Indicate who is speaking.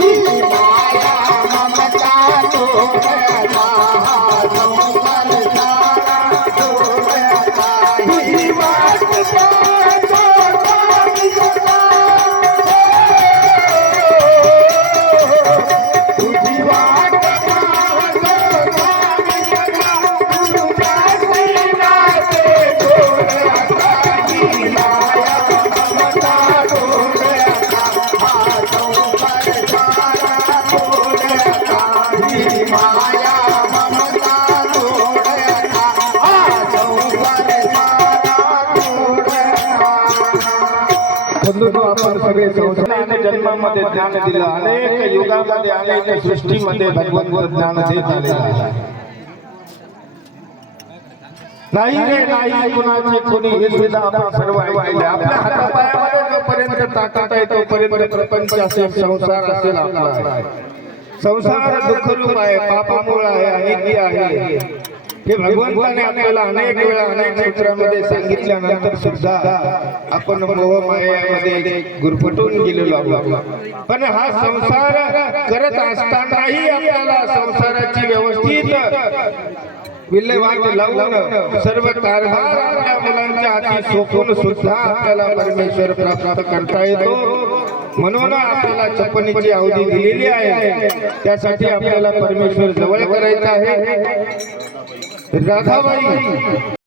Speaker 1: ही माया
Speaker 2: जन्मामध्ये ज्ञान दिलं अनेक युगामध्ये अनेक सृष्टीमध्ये भगवंत ज्ञान देत आलेलं आहे. नाही रे नाही कुणाचे कोणी हे सुद्धा आपण सर्व ऐकले आपल्या हातापायामध्ये जोपर्यंत ताकद आहे तोपर्यंत प्रपंच असेल संसार असेल आपला. संसार दुःखरूप आहे पापामुळ आहे अनित्य आहे. हे भगवंताने आपल्याला अनेक वेळा अनेक सूत्रामध्ये सांगितल्यानंतर सुद्धा आपण मोहमायामध्ये गुरफटून गेलेलो आहोत. पण हा संसार करत असतानाही आपल्याला संसाराची व्यवस्थित विल्हेवाट लावून सर्व कारभार आपल्या मुलांच्या हाती सोपून सुद्धा आपल्याला परमेश्वर प्राप्त करता येतो. म्हणून आपल्याला चपनीची अवधी दिलेली आहे. त्यासाठी आपल्याला परमेश्वर जवळ करायचा आहे. राधाबाई.